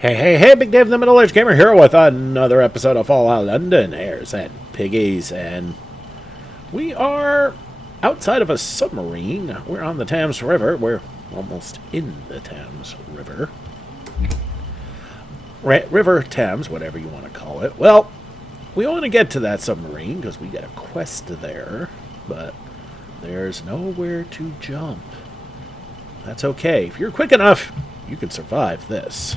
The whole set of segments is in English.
Hey, Big Dave, the Middle-Aged Gamer here with another episode of Fallout London, Hares and Piggies, and we are outside of a submarine. We're on the Thames River. We're almost in the Thames River. River Thames, whatever you want to call it. Well, we want to get to that submarine because we got a quest there, but there's nowhere to jump. That's okay. If you're quick enough, you can survive this.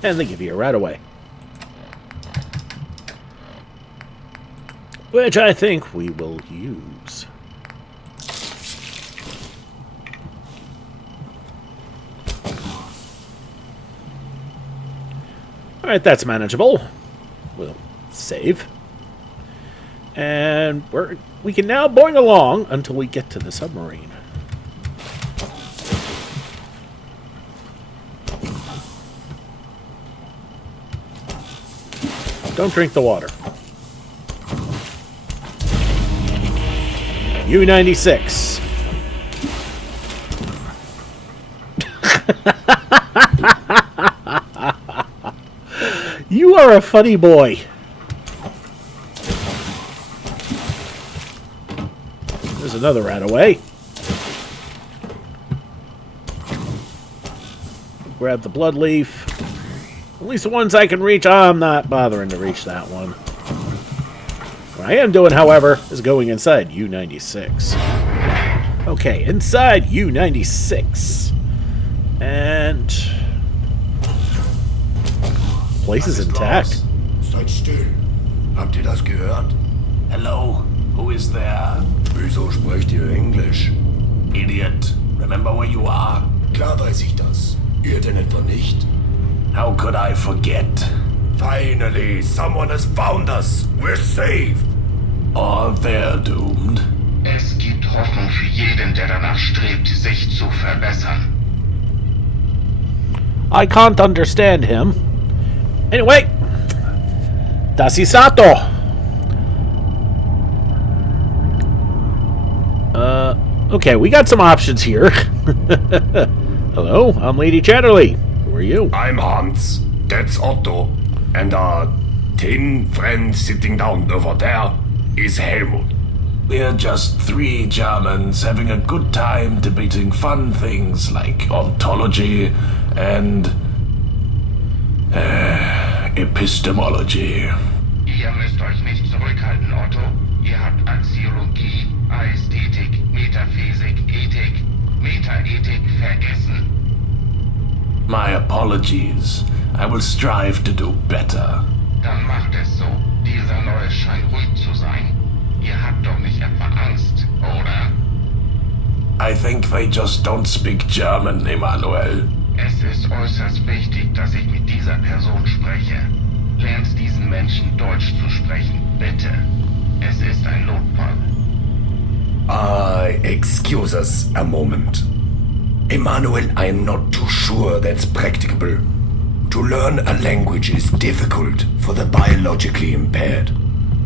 And they give you a right away. Which I think we will use. Alright, that's manageable. We'll save. And we can now boing along until we get to the submarine. Don't drink the water. U-96. You are a funny boy. There's another rat away. Grab the blood leaf. At least the ones I can reach. I'm not bothering to reach that one. What I am doing, however, is going inside U-96. Okay, inside U-96. And the place is intact. Seid still. Habt ihr das gehört? Hello? Who is there? Wieso sprecht ihr Englisch? Idiot. Remember where you are? Klar weiß ich das. Ihr denn etwa nicht? How could I forget? Finally, someone has found us. We're saved. Or they're doomed. Es gibt Hoffnung für jeden, der danach strebt, sich zu verbessern. I can't understand him. Anyway, das ist Sato. Okay, we got some options here. Hello, I'm Lady Chatterley. Who are you? I'm Hans. That's Otto. And our tin friend sitting down over there is Helmut. We're just three Germans having a good time debating fun things like ontology and epistemology. Ihr müsst euch nicht zurückhalten, Otto. Ihr habt Axiologie, Ästhetik, Metaphysik, Ethik, Metaethik vergessen. My apologies. I will strive to do better. Dann macht es so. Dieser Neue scheint ruhig zu sein. Ihr habt doch nicht etwa Angst, oder? I think they just don't speak German, Emanuel. Es ist äußerst wichtig, dass ich mit dieser Person spreche. Lernt diesen Menschen Deutsch zu sprechen, bitte. Es ist ein Notfall. Excuse us a moment. Emmanuel, I'm not too sure that's practicable. To learn a language is difficult for the biologically impaired.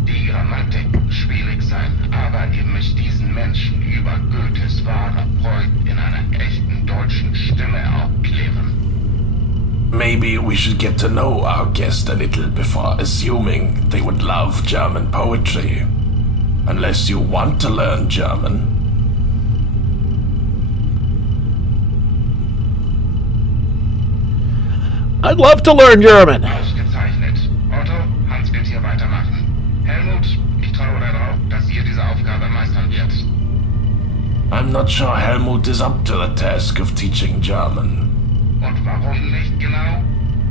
Die Grammatik schwierig sein, aber ihr müsst diesen Menschen über Goethes wahre Freud in einer echten deutschen Stimme aufklären. Maybe we should get to know our guest a little before assuming they would love German poetry. Unless you want to learn German. I'd love to learn German. Ausgezeichnet. Otto, Hans wird hier weitermachen. Helmut, ich traue darauf, dass ihr diese Aufgabe meistern wird. I'm not sure Helmut is up to the task of teaching German. Und warum nicht genau?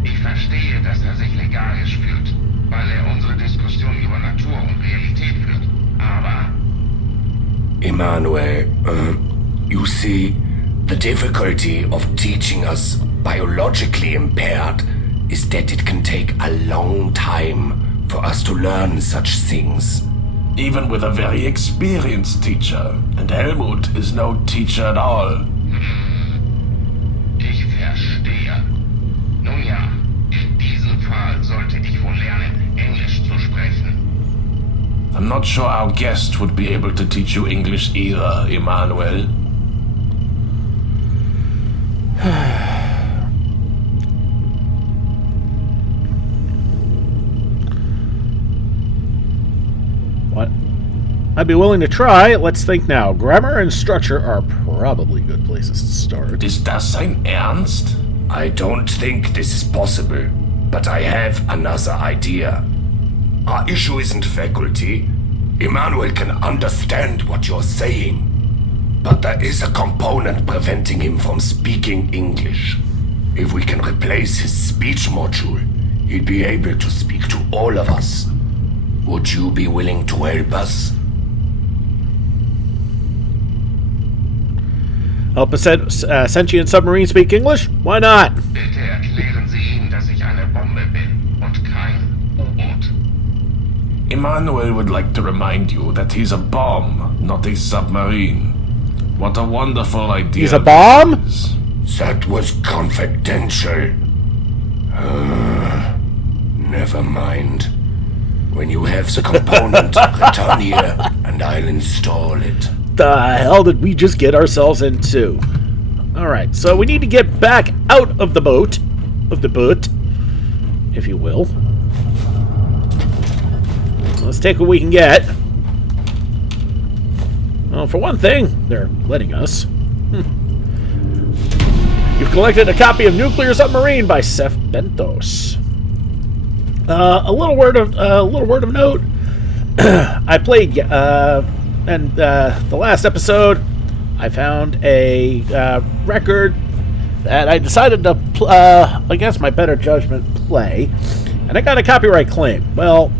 Ich verstehe, dass er sich legalisch fühlt, weil er unsere Diskussion über Natur und Realität führt. Aber Emmanuel, you see, the difficulty of teaching us biologically impaired is that it can take a long time for us to learn such things. Even with a very experienced teacher, and Helmut is no teacher at all. ich verstehe. Nun ja, in diesem Fall sollte ich wohl lernen, Englisch zu sprechen. I'm not sure our guest would be able to teach you English either, Emmanuel. What? I'd be willing to try. Let's think now. Grammar and structure are probably good places to start. Ist das sein Ernst? I don't think this is possible, but I have another idea. Our issue isn't faculty. Emmanuel can understand what you're saying. But there is a component preventing him from speaking English. If we can replace his speech module, he'd be able to speak to all of us. Would you be willing to help us? Help a sentient submarine speak English? Why not? Bitte erklären Sie ihm, dass ich eine Bombe bin und kein U-Boot. Emmanuel would like to remind you that he's a bomb, not a submarine. What a wonderful idea. He's a bomb? this is. That was confidential. Never mind. When you have the component, return here and I'll install it. The hell did we just get ourselves into? Alright, so we need to get back out of the boat. If you will. Let's take what we can get. Well, for one thing, they're letting us. You've collected a copy of Nuclear Submarine by Seth Bentos. A little word of note. I played, and the last episode, I found a record that I decided to, against my better judgment, play, and I got a copyright claim. Well,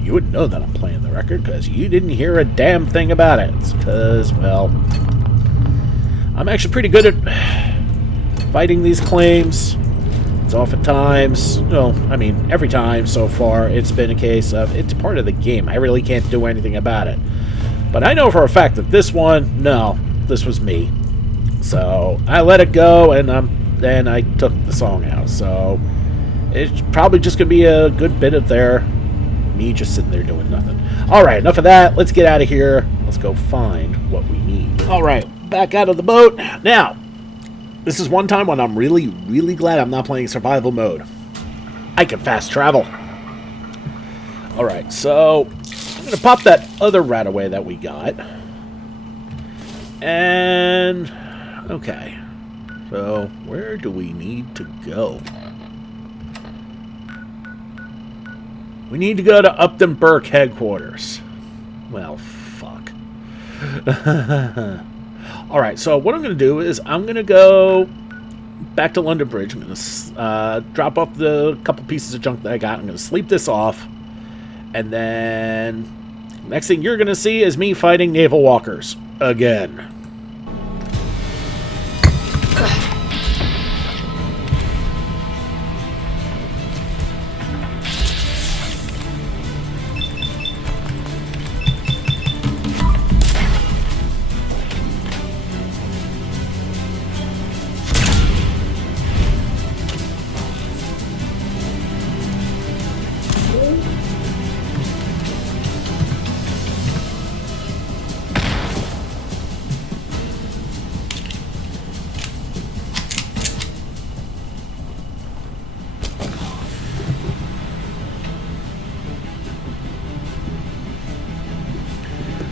you wouldn't know that I'm playing the record because you didn't hear a damn thing about it. Because, well, I'm actually pretty good at fighting these claims. It's oftentimes, well, I mean, every time so far, it's been a case of it's part of the game. I really can't do anything about it. But I know for a fact that this one, no, this was me. So I let it go, and then I took the song out. So it's probably just going to be a good bit of me just sitting there doing nothing. Alright, enough of that. Let's get out of here. Let's go find what we need. Alright, back out of the boat. Now, this is one time when I'm really, really glad I'm not playing survival mode. I can fast travel. Alright, so I'm going to pop that other rat away that we got. And, okay. So, where do we need to go? We need to go to Upton Burke headquarters. Well, fuck. Alright, so what I'm going to do is I'm going to go back to London Bridge. I'm going to drop off the couple pieces of junk that I got. I'm going to sleep this off. And then next thing you're going to see is me fighting naval walkers again.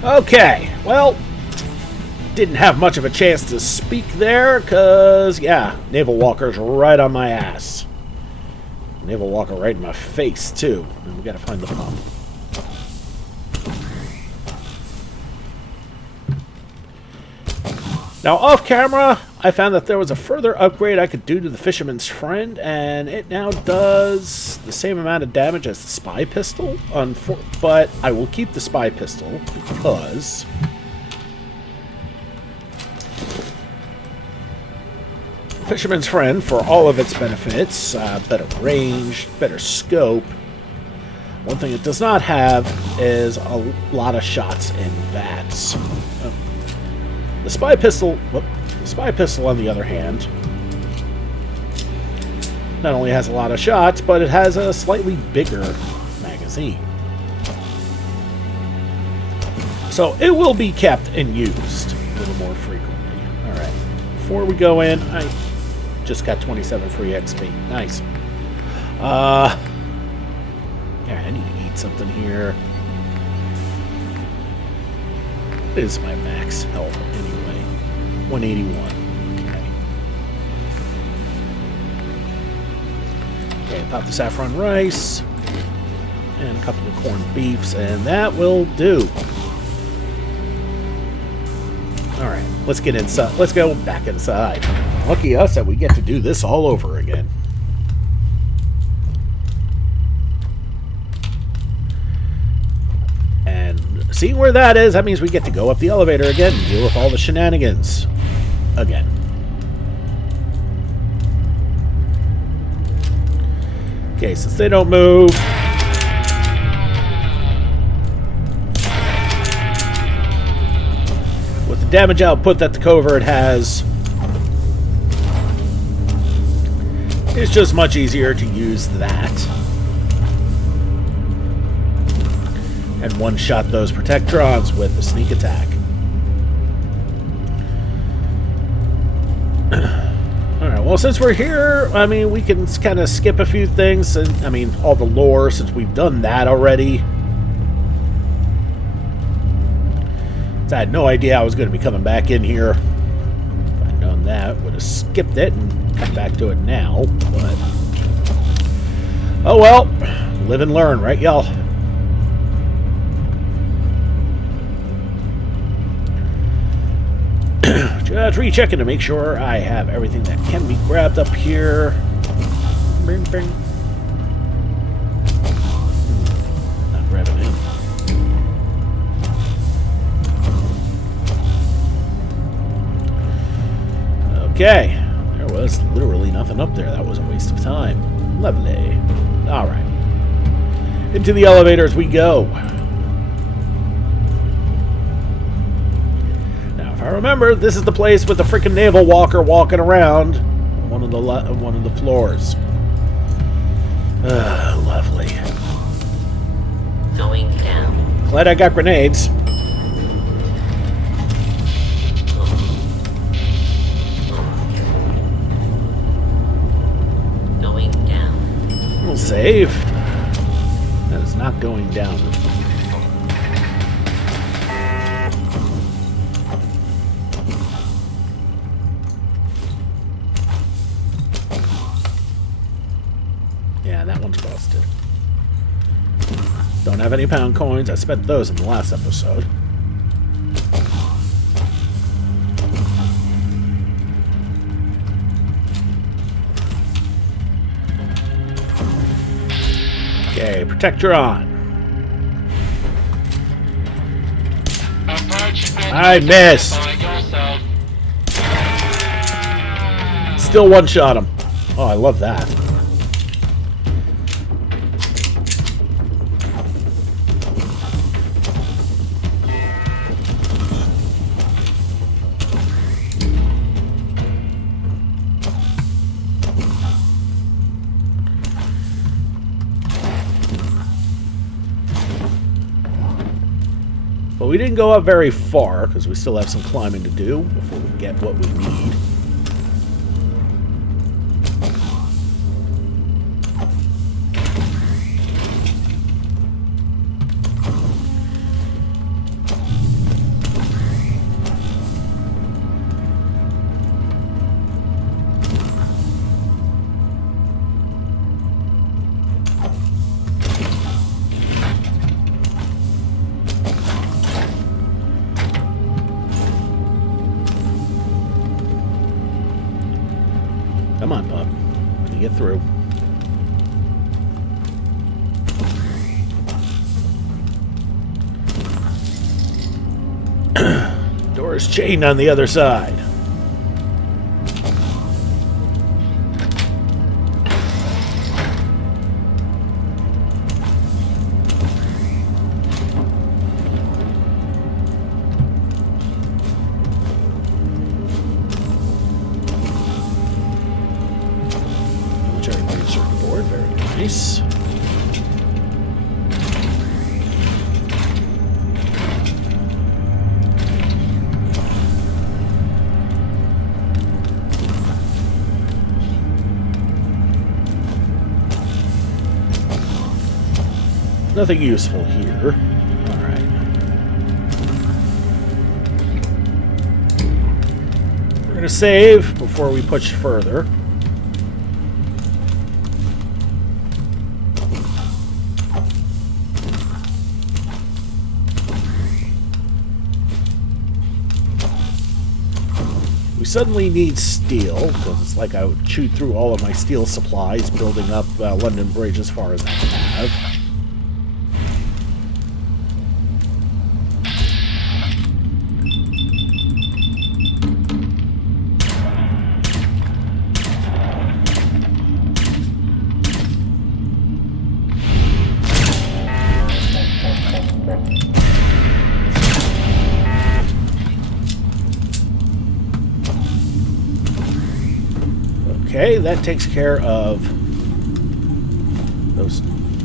Okay, well, didn't have much of a chance to speak there, because, yeah, naval walker's right on my ass. Naval walker right in my face, too. And we gotta find the pump. Now, off camera, I found that there was a further upgrade I could do to the Fisherman's Friend, and it now does the same amount of damage as the Spy Pistol, but I will keep the Spy Pistol because Fisherman's Friend, for all of its benefits, better range, better scope, one thing it does not have is a lot of shots in VATS. The Spy Pistol, on the other hand, not only has a lot of shots, but it has a slightly bigger magazine. So it will be kept and used a little more frequently. Alright. Before we go in, I just got 27 free XP. Nice. Yeah, I need to eat something here. What is my max health anyway? 181. Okay, pop the saffron rice. And a couple of corned beefs, and that will do. Alright, let's get inside. Let's go back inside. Lucky us that we get to do this all over again. And seeing where that is, that means we get to go up the elevator again and deal with all the shenanigans again. Okay, since they don't move, with the damage output that the covert has, it's just much easier to use that and one-shot those Protectrons with the sneak attack. Alright, well, since we're here, I mean, we can kind of skip a few things, and I mean, all the lore, since we've done that already. I had no idea I was going to be coming back in here. If I'd known that, would have skipped it and come back to it now, but oh well, live and learn, right, y'all? Just rechecking to make sure I have everything that can be grabbed up here. Bing, bing. Not grabbing him. Okay. There was literally nothing up there. That was a waste of time. Lovely. Alright. Into the elevators we go. I remember this is the place with the freaking naval walker walking around on one of the floors. Lovely. Going down. Glad I got grenades. Going down. We'll save. That is not going down. Yeah, that one's busted. Don't have any pound coins. I spent those in the last episode. Okay, Protectron. I missed. Still one-shot him. Oh, I love that. But we didn't go up very far, because we still have some climbing to do before we get what we need. Come on, bub. Can you get through? Door is chained on the other side. Nice. Nothing useful here. Alright. We're going to save before we push further. We suddenly need steel, because it's like I would chew through all of my steel supplies building up London Bridge as far as I can have. Okay, that takes care of those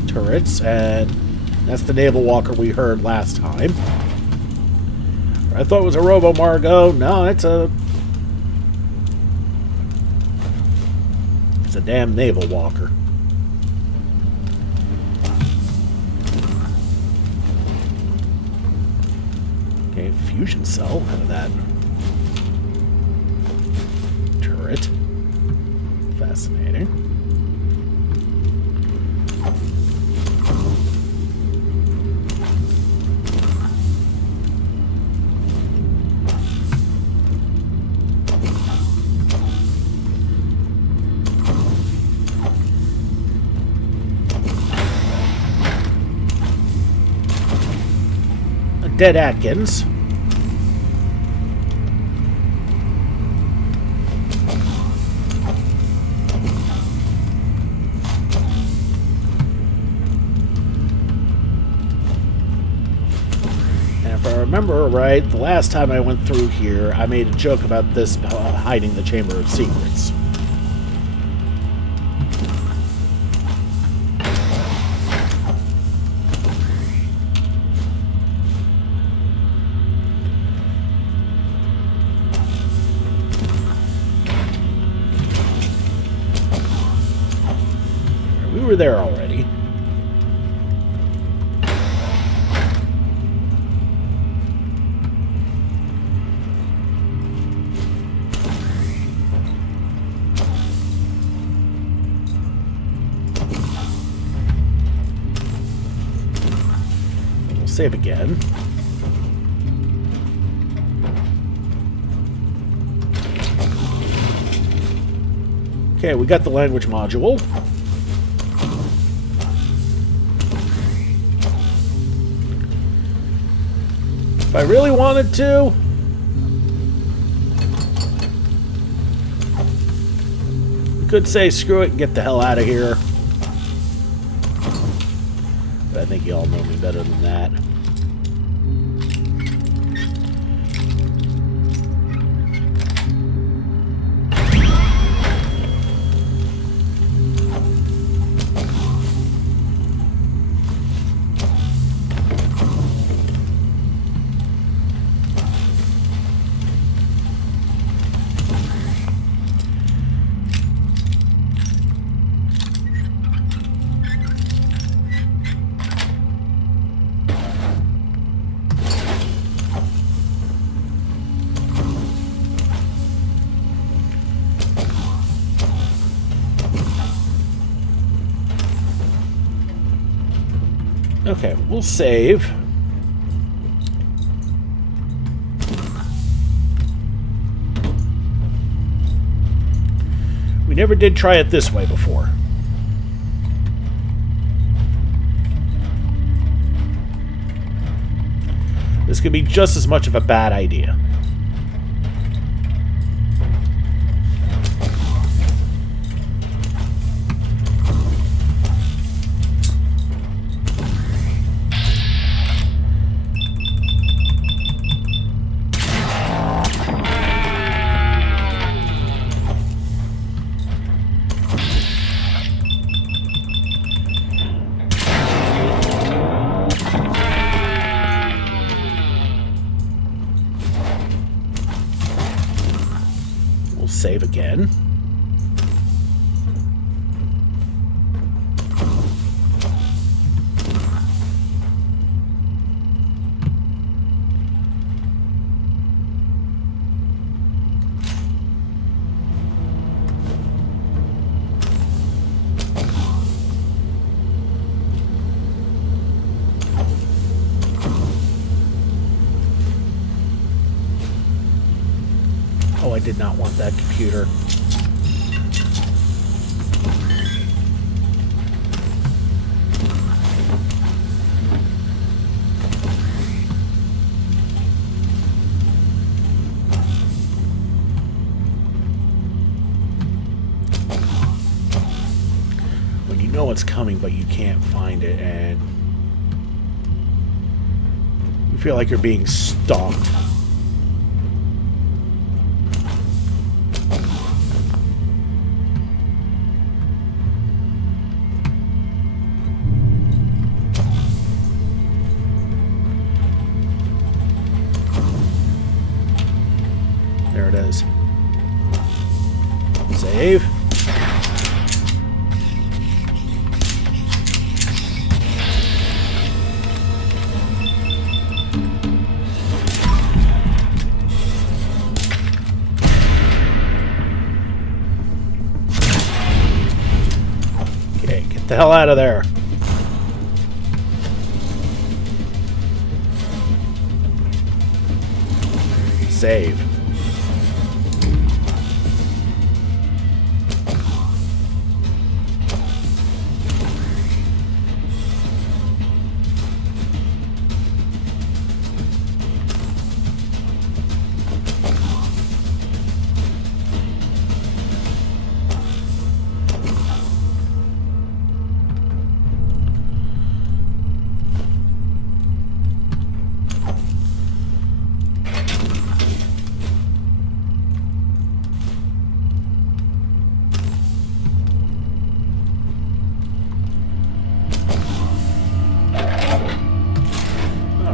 turrets, and that's the naval walker we heard last time. I thought it was a Robo-Margo. No, it's a damn naval walker. Okay, fusion cell out of that turret. Fascinating. A dead Atkins. Remember, right, the last time I went through here, I made a joke about this hiding the Chamber of Secrets. We were there already. Save again. Okay, we got the language module. If I really wanted to, we could say screw it and get the hell out of here. But I think you all know me better than that. Okay, we'll save. We never did try it this way before. This could be just as much of a bad idea. Save again. Oh, I did not want that computer. When you know it's coming, but you can't find it, and you feel like you're being stalked. There it is. Save. Okay, get the hell out of there. Save.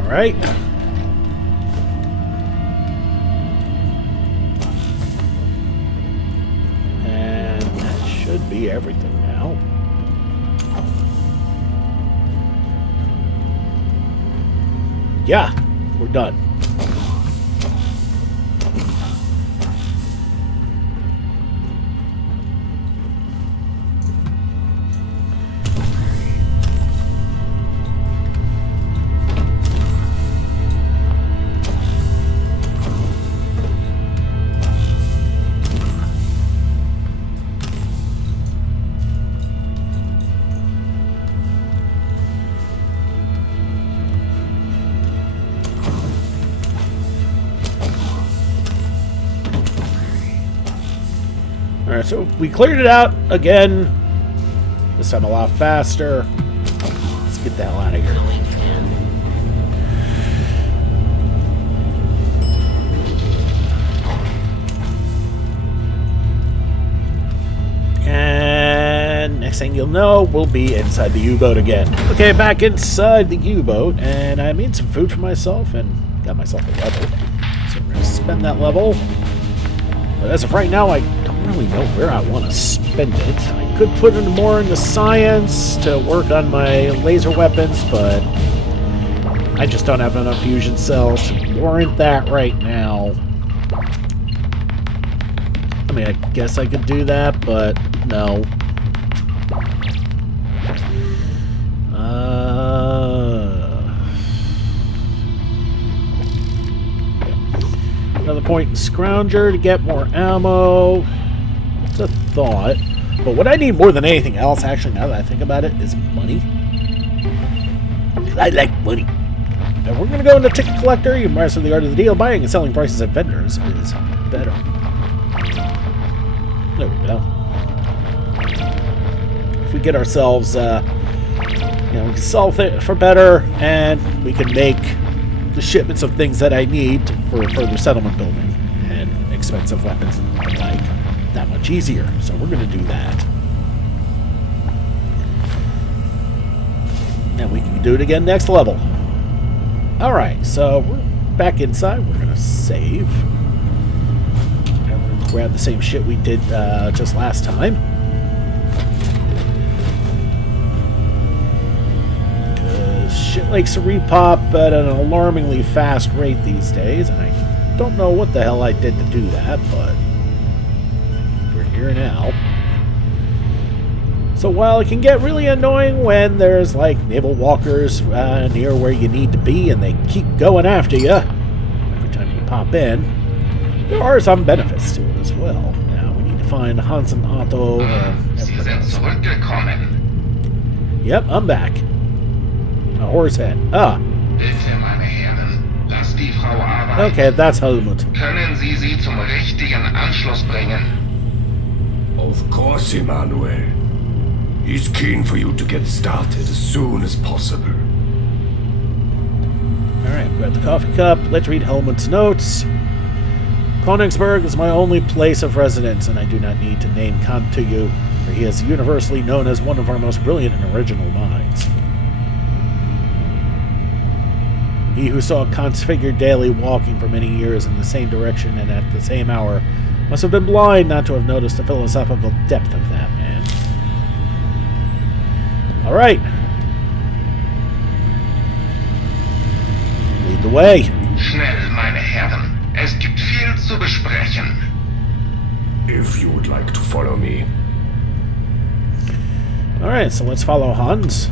Right. And that should be everything now. Yeah, we're done. Alright, so we cleared it out again. This time a lot faster. Let's get the hell out of here. Going down. And next thing you'll know, we'll be inside the U-boat again. Okay, back inside the U-boat, and I made some food for myself and got myself a level. So we're going to spend that level. But as of right now, I don't really know where I want to spend it. I could put in more into science to work on my laser weapons, but I just don't have enough fusion cells to warrant that right now. I mean, I guess I could do that, but no. Another point in Scrounger to get more ammo. It's a thought. But what I need more than anything else, actually, now that I think about it, is money. 'Cause I like money. And we're going to go into Ticket Collector. You master the art of the deal. Buying and selling prices at vendors is better. There we go. If we get ourselves, we can sell for better, and we can make the shipments of things that I need for further settlement building and expensive weapons and the like that much easier. So we're going to do that. And we can do it again next level. Alright, so we're back inside. We're going to save. And we're going to grab the same shit we did just last time. Shit likes to repop at an alarmingly fast rate these days, and I don't know what the hell I did to do that, but we're here now. So while it can get really annoying when there's like naval walkers near where you need to be and they keep going after you every time you pop in, There are some benefits to it as well. Now, we need to find Hans and Otto and Sie everybody sind else. zurückgekommen. Yep, I'm back. A horse head. Ah, Bitte, meine Herren, lasst die Frau arbeiten. okay, that's Helmut. Können Sie sie zum richtigen Anschluss bringen? Of course, Emmanuel. He's keen for you to get started as soon as possible. Alright, grab the coffee cup. Let's read Helmut's notes. Königsberg is my only place of residence, and I do not need to name Kant to you, for he is universally known as one of our most brilliant and original minds. He who saw Kant's figure daily walking for many years in the same direction and at the same hour must have been blind not to have noticed the philosophical depth of that man. Alright. Lead the way. Schnell, meine Herren. Es gibt viel zu besprechen. If you would like to follow me. Alright, so let's follow Hans.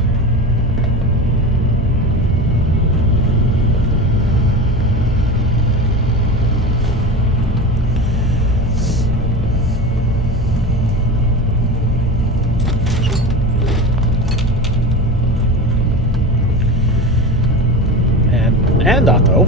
And Otto.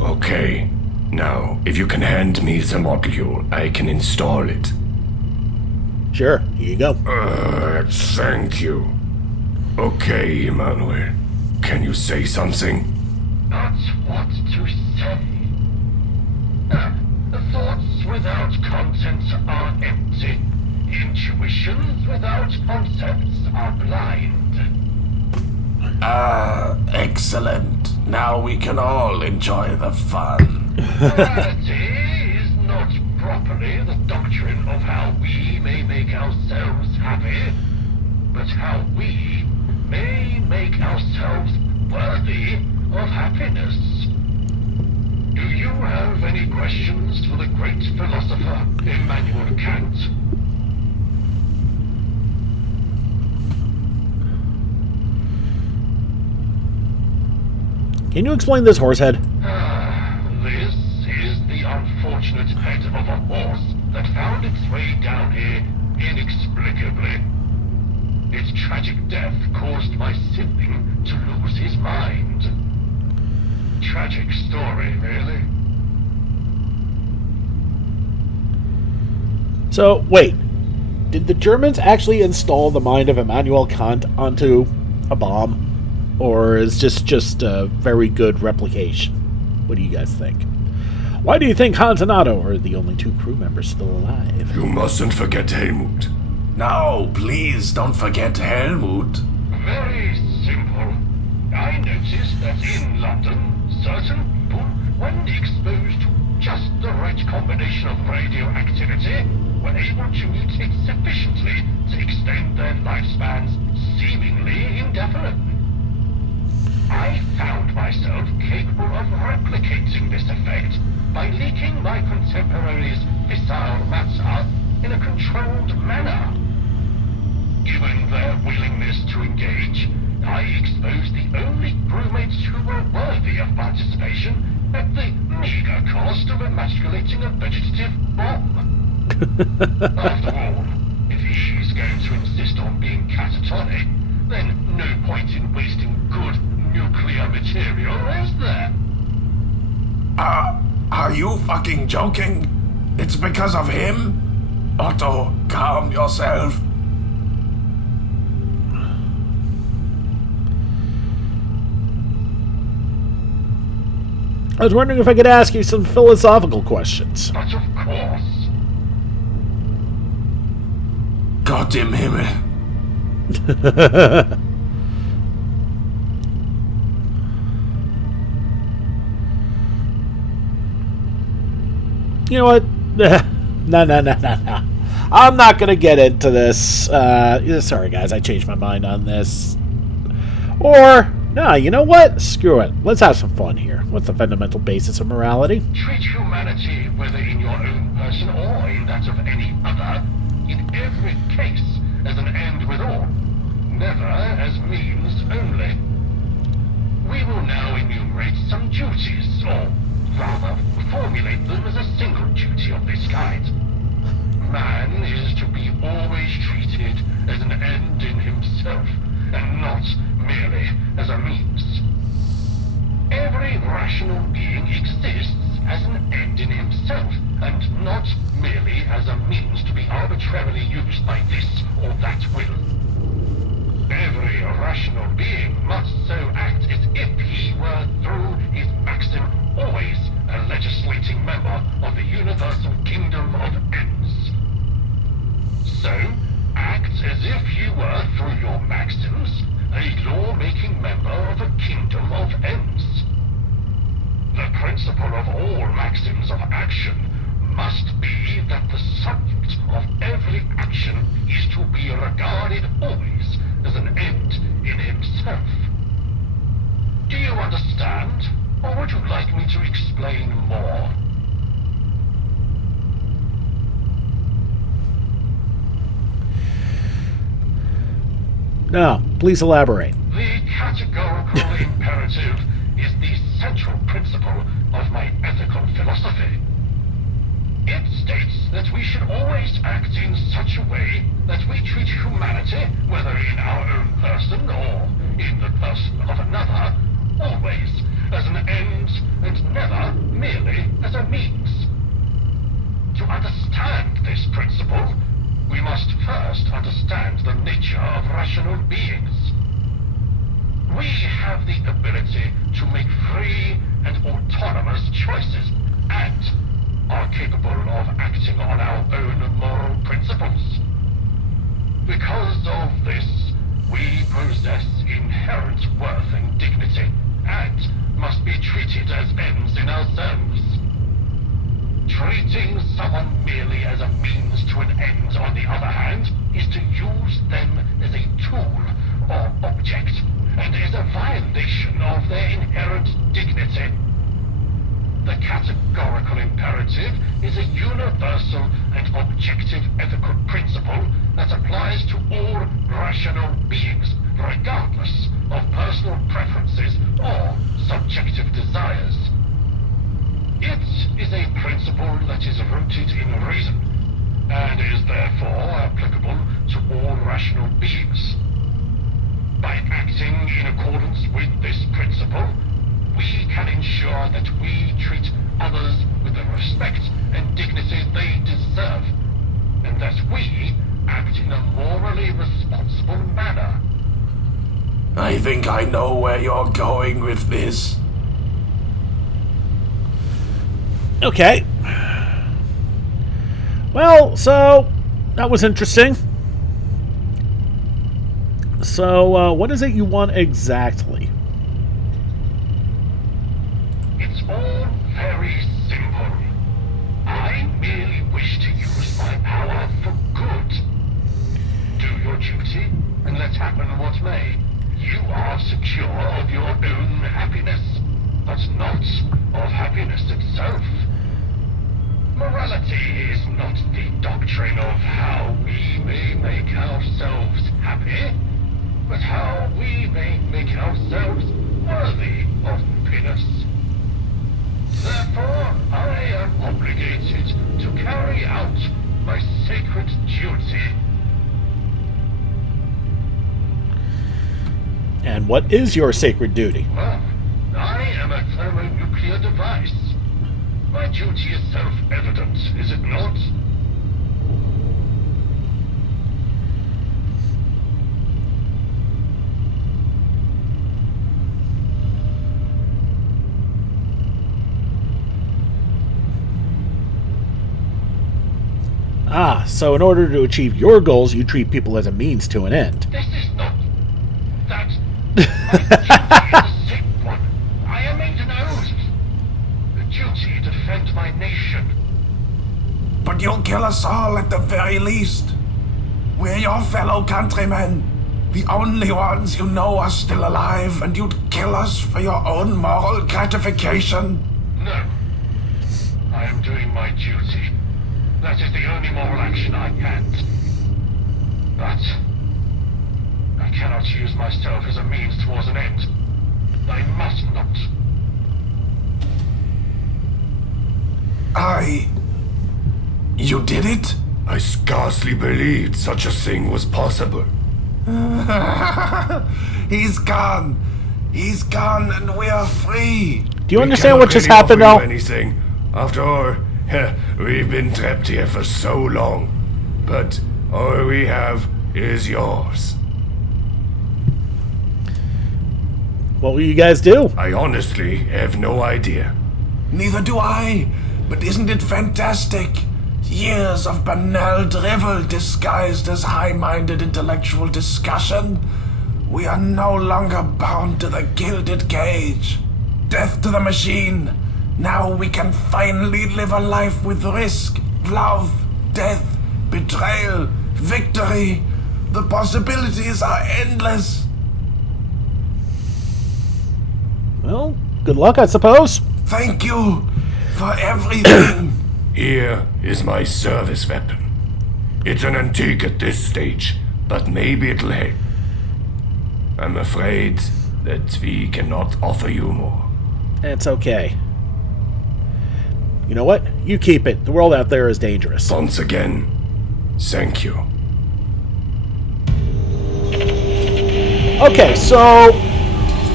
Okay. Now, if you can hand me the module, I can install it. Sure, here you go. Thank you. Okay, Emmanuel. Can you say something? Not what to say. Thoughts without content are empty. Intuitions without concepts are blind. Excellent. Now we can all enjoy the fun. Morality is not properly the doctrine of how we may make ourselves happy, but how we may make ourselves worthy of happiness. Do you have any questions for the great philosopher Immanuel Kant? Can you explain this horse head? This is the unfortunate head of a horse that found its way down here inexplicably. Its tragic death caused my sibling to lose his mind. Tragic story, really. So, wait. Did the Germans actually install the mind of Immanuel Kant onto a bomb? Or is this just a very good replication? What do you guys think? Why do you think Hans and Otto are the only two crew members still alive? You mustn't forget Helmut. No, please don't forget Helmut. Very simple. I noticed that in London, certain people, when exposed to just the right combination of radioactivity, were able to mutate it sufficiently to extend their lifespans seemingly indefinitely. I found myself capable of replicating this effect by leaking my contemporaries' fissile matter in a controlled manner. Given their willingness to engage, I exposed the only crewmates who were worthy of participation at the meager cost of emasculating a vegetative bomb. After all, if he's going to insist on being catatonic, then no point in wasting good nuclear material, is there? Are you fucking joking? It's because of him? Otto, calm yourself. I was wondering if I could ask you some philosophical questions. But of course. Gott im Himmel. You know what? No. I'm not going to get into this. Sorry, guys, I changed my mind on this. Or, no, you know what? Screw it. Let's have some fun here. What's the fundamental basis of morality? Treat humanity, whether in your own person or in that of any other, in every case as an end withal, never as means only. We will now enumerate some duties, or rather, formulate them as a single duty of this kind. Man is to be always treated as an end in himself, and not merely as a means. Every rational being exists as an end in himself, and not merely as a means to be arbitrarily used by this or that will. Every rational being must so act as if he were, through his maxim, always a legislating member of the universal kingdom of ends. So, act as if you were, through your maxims, a law-making member of a kingdom of ends. The principle of all maxims of action must be that the subject of every action is to be regarded always as an end in himself. Do you understand? Or would you like me to explain more? No, please elaborate. The categorical imperative is the central principle of my ethical philosophy. It states that we should always act in such a way that we treat humanity, whether in our own person or in the person of another, always as an end and never merely as a means. To understand this principle, we must first understand the nature of rational beings. We have the ability to make free and autonomous choices, and are capable of acting on our own moral principles. Because of this, we possess inherent worth and dignity, and must be treated as ends in ourselves. Treating someone merely as a means to an end, on the other hand, is to use them as a tool or object, and is a violation of their inherent dignity. The categorical imperative is a universal and objective ethical principle that applies to all rational beings, regardless of personal preferences or subjective desires. It is a principle that is rooted in reason, and is therefore applicable to all rational beings. By acting in accordance with this principle, we can ensure that we treat others with the respect and dignity they deserve, and that we act in a morally responsible manner. I think I know where you're going with this. Okay. Well, so that was interesting. So, what is it you want exactly? It's all very simple. I merely wish to use my power for good. Do your duty, and let happen what may. You are secure of your own happiness, but not of happiness itself. Morality is not the doctrine of how we may make ourselves happy, but how we may make ourselves worthy of happiness. Therefore, I am obligated to carry out my sacred duty. And what is your sacred duty? Well, I am a thermonuclear device. My duty is self-evident, is it not? Ah, so in order to achieve your goals, you treat people as a means to an end. This is not... that... my duty is a sick one. I am made an oath. The duty to defend my nation. but you'll kill us all at the very least. We're your fellow countrymen, the only ones you know are still alive, and you'd kill us for your own moral gratification? No. I am doing my duty. That is the only moral action I can. But I cannot use myself as a means towards an end. I must not. You did it? I scarcely believed such a thing was possible. He's gone. He's gone and we are free. Do you We understand cannot what just really happened, offer though? you anything. After all, we've been trapped here for so long. But all we have is yours. What will you guys do? I honestly have no idea. Neither do I. But isn't it fantastic? Years of banal drivel disguised as high-minded intellectual discussion. We are no longer bound to the gilded cage. Death to the machine. Now we can finally live a life with risk, love, death, betrayal, victory. The possibilities are endless. Well, good luck, I suppose. Thank you for everything. Here is my service weapon. It's an antique at this stage, but maybe it'll help. I'm afraid that we cannot offer you more. It's okay. You know what? You keep it. The world out there is dangerous. Once again, thank you. Okay, so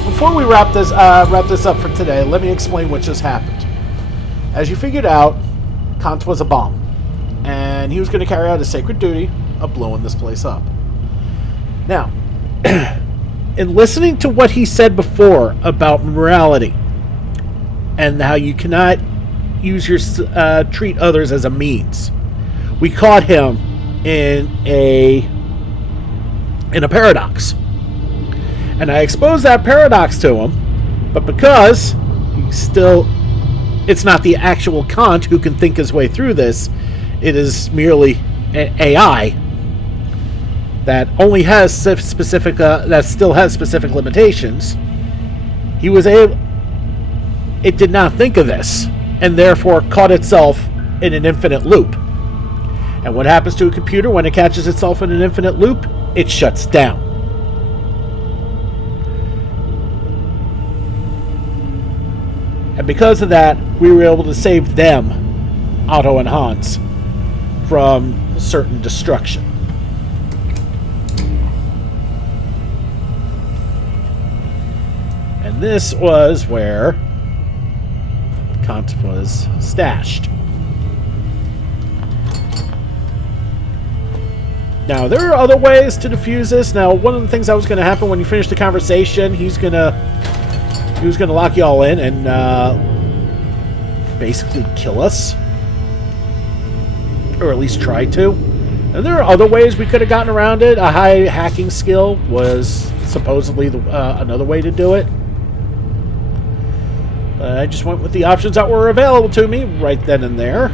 before we wrap this up for today, let me explain what just happened. As you figured out, Kant was a bomb, and he was going to carry out his sacred duty of blowing this place up. Now, in listening to what he said before about morality and how you cannot use your treat others as a means, we caught him in a paradox, and I exposed that paradox to him. But because it's not the actual Kant who can think his way through this, it is merely an AI that only has specific that still has specific limitations. It did not think of this, and therefore caught itself in an infinite loop. And what happens to a computer when it catches itself in an infinite loop? It shuts down. And because of that, we were able to save them, Otto and Hans, from certain destruction. And this was where Kant was stashed. Now, there are other ways to defuse this. Now, one of the things that was going to happen when you finish the conversation, he was going to lock you all in and basically kill us. Or at least try to. And there are other ways we could have gotten around it. A high hacking skill was supposedly another way to do it. I just went with the options that were available to me right then and there.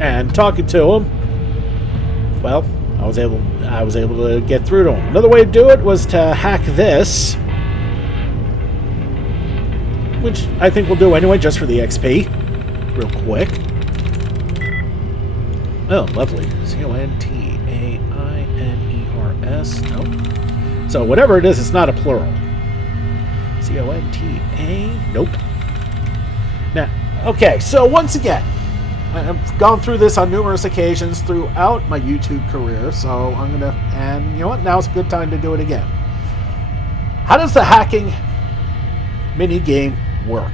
And talking to him, well, I was able to get through to him. Another way to do it was to hack this, which I think we'll do anyway, just for the XP, real quick. Oh, lovely. CONTAINERS. Nope. So whatever it is, it's not a plural. CONTA. Nope. Now, okay. So once again, I've gone through this on numerous occasions throughout my YouTube career, so I'm gonna, and you know what? Now's a good time to do it again. How does the hacking mini game work?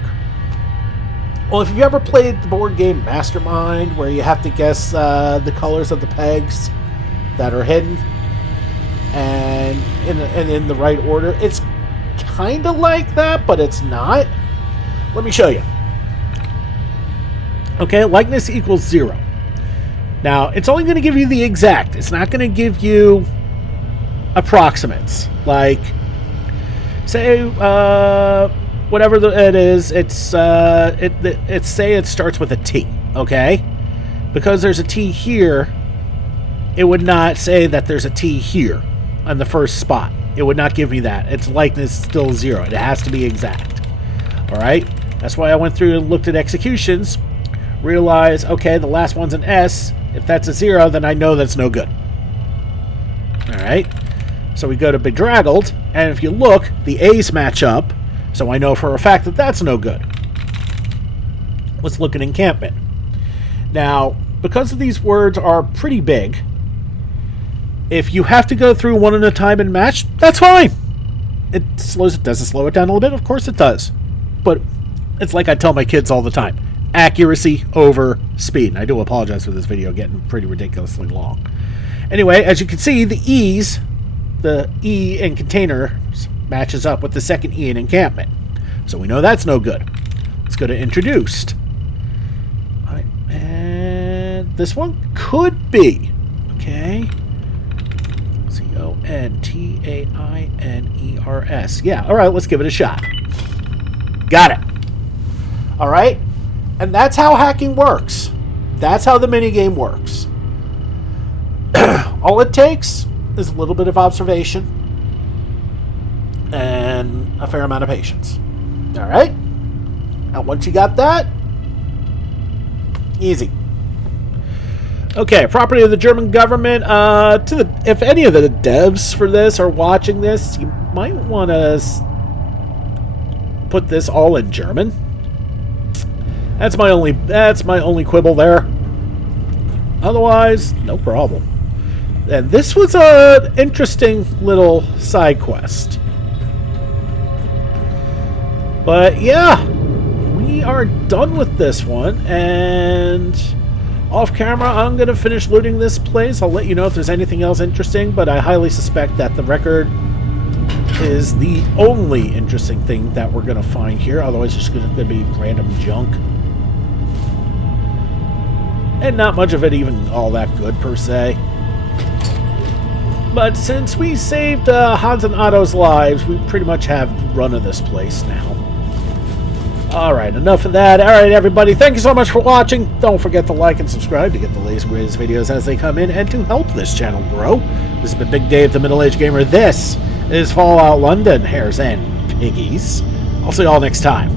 Well, if you've ever played the board game Mastermind, where you have to guess the colors of the pegs that are hidden, and in the right order, it's kind of like that, but it's not. Let me show you. Okay, likeness equals 0. Now, it's only going to give you the exact. It's not going to give you approximates. Like, say, whatever it is, it's say it starts with a T, okay? Because there's a T here, it would not say that there's a T here on the first spot. It would not give me that. Its likeness is still 0. It has to be exact. All right? That's why I went through and looked at executions, realized, okay, the last one's an S. If that's a 0, then I know that's no good. All right? So we go to bedraggled, and if you look, the A's match up, so I know for a fact that that's no good. Let's look at encampment. Now, because these words are pretty big, if you have to go through one at a time and match, that's fine. It doesn't slow it down a little bit, of course it does. But it's like I tell my kids all the time, accuracy over speed. And I do apologize for this video getting pretty ridiculously long. Anyway, as you can see, the E's, the E in containers matches up with the second E in encampment. So we know that's no good. Let's go to introduced. All right, and this one could be, okay, Containers. Yeah, all right, let's give it a shot. Got it. All right, and that's how hacking works. That's how the minigame works. All it takes is a little bit of observation and a fair amount of patience. All right? And once you got that, easy. Okay, property of the German government. If any of the devs for this are watching this, you might want to put this all in German. That's my only quibble there. Otherwise, no problem. And this was an interesting little side quest. But yeah, we are done with this one, and off camera I'm going to finish looting this place. I'll let you know if there's anything else interesting, but I highly suspect that the record is the only interesting thing that we're going to find here. Otherwise it's just going to be random junk. And not much of it even all that good per se. But since we saved Hans and Otto's lives, we pretty much have run of this place now. Alright, enough of that. Alright, everybody, thank you so much for watching. Don't forget to like and subscribe to get the latest and greatest videos as they come in and to help this channel grow. This has been Big Dave, the Middle Age Gamer. This is Fallout London, Hares and Piggies. I'll see you all next time.